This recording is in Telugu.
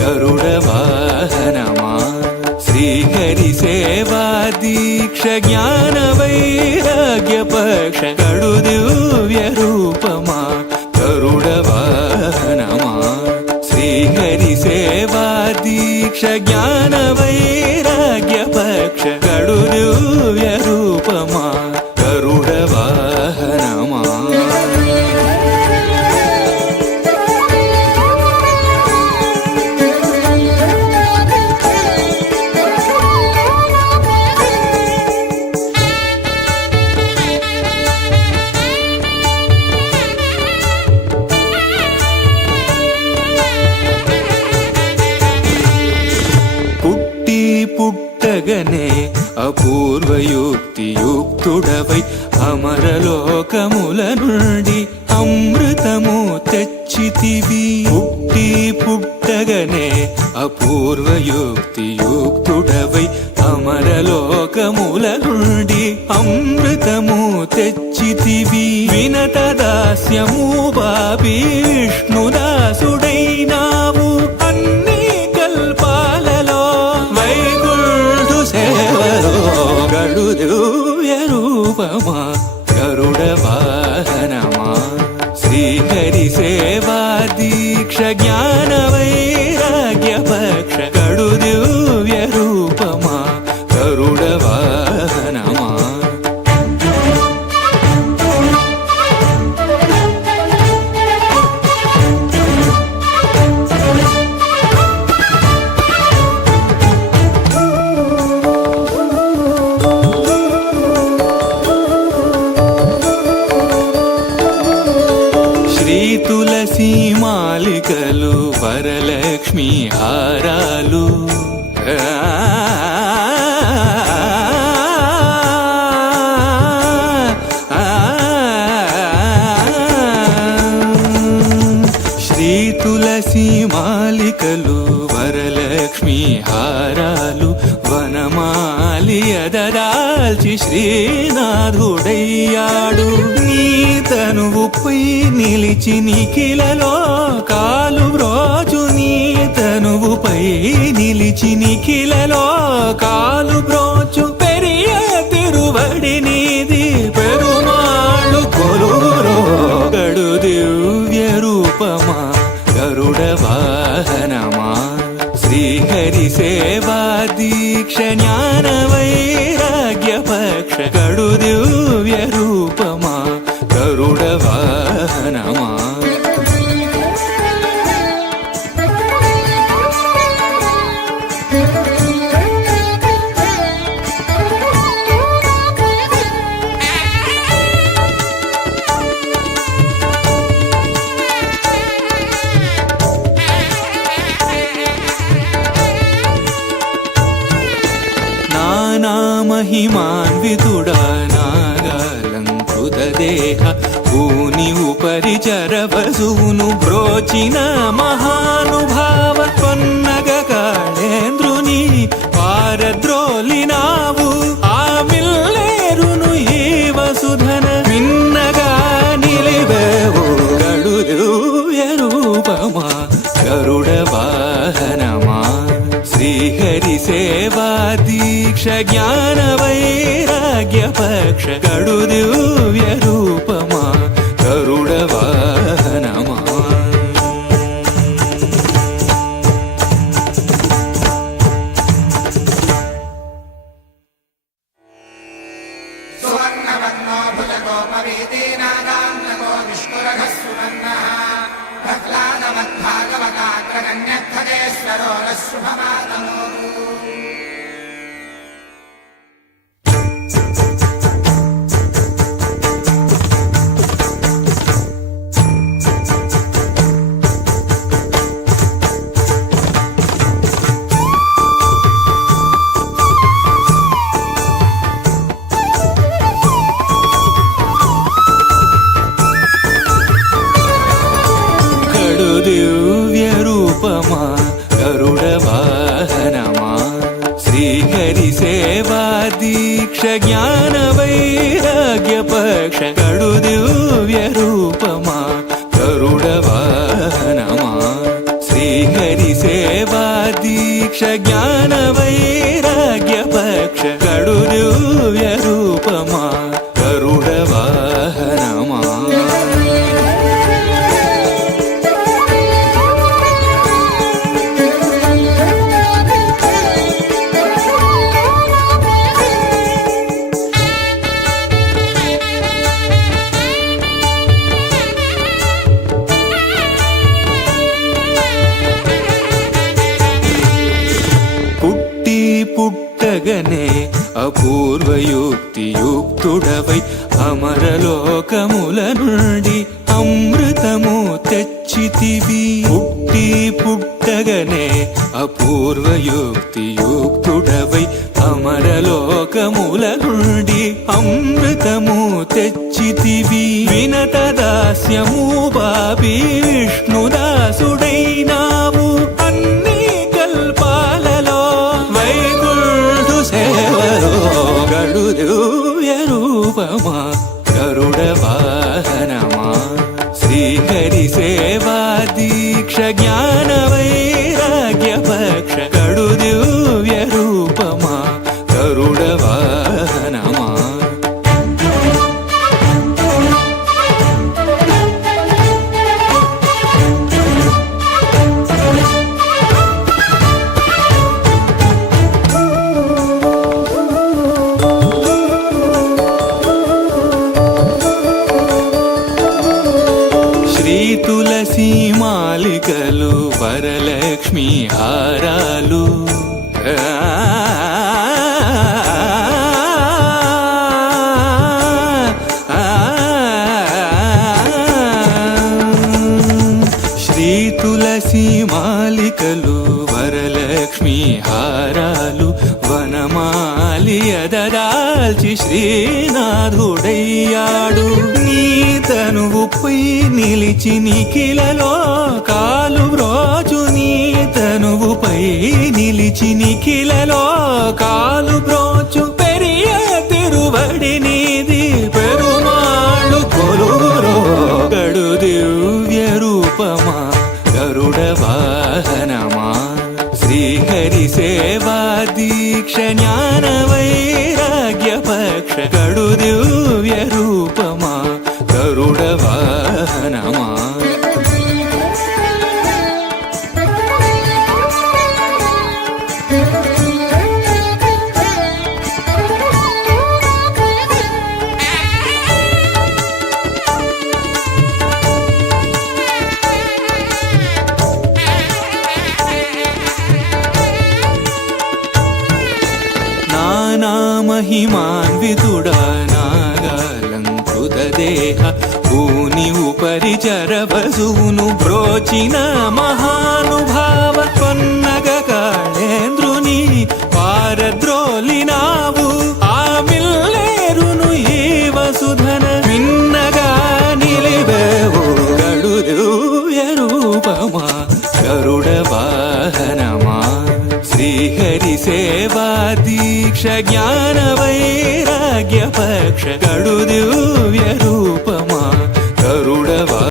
గరుడ వాహనమా శ్రీహరి సేవా దీక్ష జ్ఞాన వైరాగ్య పక్ష కడు దివ్య రూపమా గరుడ వాహనమా శ్రీహరి సేవా దీక్ష జ్ఞాన వైరాగ్య పక్ష కడు దివ్య రూపమా గరుడ వాహనమా పుట్టగనే అపూర్వయుక్తియుక్తుడవై అమరలోకముల నుండి అమృతము తెచ్చితివి. పుట్టగనే అపూర్వయుక్తియుక్తుడవై అమరలోకముల నుండి అమృతము తెచ్చితివి. వినత దాస్యము బాబి విష్ణుదాసుడైనావు అన్ని కల్పాలలో వైకుంఠు సేవలో గడు దివ్య రూపమా గరుడ వాహనమా శ్రీహరి సేవా దీక్ష జ్ఞాన వైరాగ్య పక్ష గడు దివ్య రూపమా గరుడ వాహనమా తులసి మాలికలు వరలక్ష్మి హారాలు శ్రీ తులసి మాలికలు వరలక్ష్మి హారాలు వనమాలి అదరాల్చి శ్రీనాథుడయ్యాడు. నీ తనువుపై నిలిచి నిఖిలలో కాలు బ్రోచు నీ తనువుపై నిలిచి నిఖిలలో కాలు బ్రోచు పెరియ తిరువడి నీది పెరుమాళ్ళు కొలురో గడు దివ్య రూపమా గరుడ వాహనమా శ్రీహరి సేవా దీక్ష జ్ఞాన వైరాగ్య పక్ష గడు దివ్య రూపమా గరుడ వాహనమా మహిమాన్వితుడా నాగాలంకృత దేహ భూని ఉపరి చరవసును బ్రోచిన మహానుభావ కొన్నగ కాళేంద్రుని పారద్రోలినావు ఆ మిల్లేరును ఈ వసుధన విన్నగా నిలివేవు గడు దివ్య రూపమా గరుడ వాహనమా శ్రీహరి సేవా దీక్ష జ్ఞాన వైరాగ్య పక్ష గడు దివ్య రూపమా గరుడ వాహనమా పుట్టగనే అపూర్వయుక్తియుక్తుడవై అమరలోకముల నుండి అమృతము తెచ్చితివి. పుట్టి పుట్టగనే అపూర్వయుక్తియుక్తుడవై అమరలోకముల నుండి అమృతము తెచ్చితివి. వినత దాస్యము బాబి విష్ణుదాసుడైనావు అన్ని కల్పాలలో వైకుంఠు సేవలో గడు దివ్య రూపమా గరుడ వాహనమా శ్రీహరి సేవా దీక్ష జ్ఞాన వైరాగ్య పక్ష గడు దివ్య రూపమా గరుడ వాహనమా. శ్రీ తులసి మాలికలు వరలక్ష్మి హారాలు శ్రీ తులసి మాలికలు వరలక్ష్మి హారాలు వనమాలి అదదాల్చి శ్రీనాథుడయ్యాడు. నీ తనువుపై నిలిచి నిఖిలలో కాలు బ్రోచు నీ తనువుపై నిలిచి నిఖిలలో కాలు బ్రోచు పెరియ తిరువడి నీది పెరుమాళ్ళు కొలువురో గడు దివ్య రూపమా గరుడ వాహనమా శ్రీహరి సేవా దీక్ష జ్ఞాన వైరాగ్య పక్ష గడు దివ్య రూపమా గరుడ వాహనమా. నానామహిమాన్వితుడా నాగాలంకృత దేహ భూని ఉపరి చరవసును బ్రోచిన మహానుభావ కొన్నగ కాళేంద్రుని పారద్రోలినావు ఆమిల్లేరును ఈ వసుధన మిన్నగా నిలివేవు గడు దివ్య రూపమా గరుడ వాహనమా శ్రీహరి సేవా దీక్ష జ్ఞాన వైరాగ్య పక్ష గడు దివ్య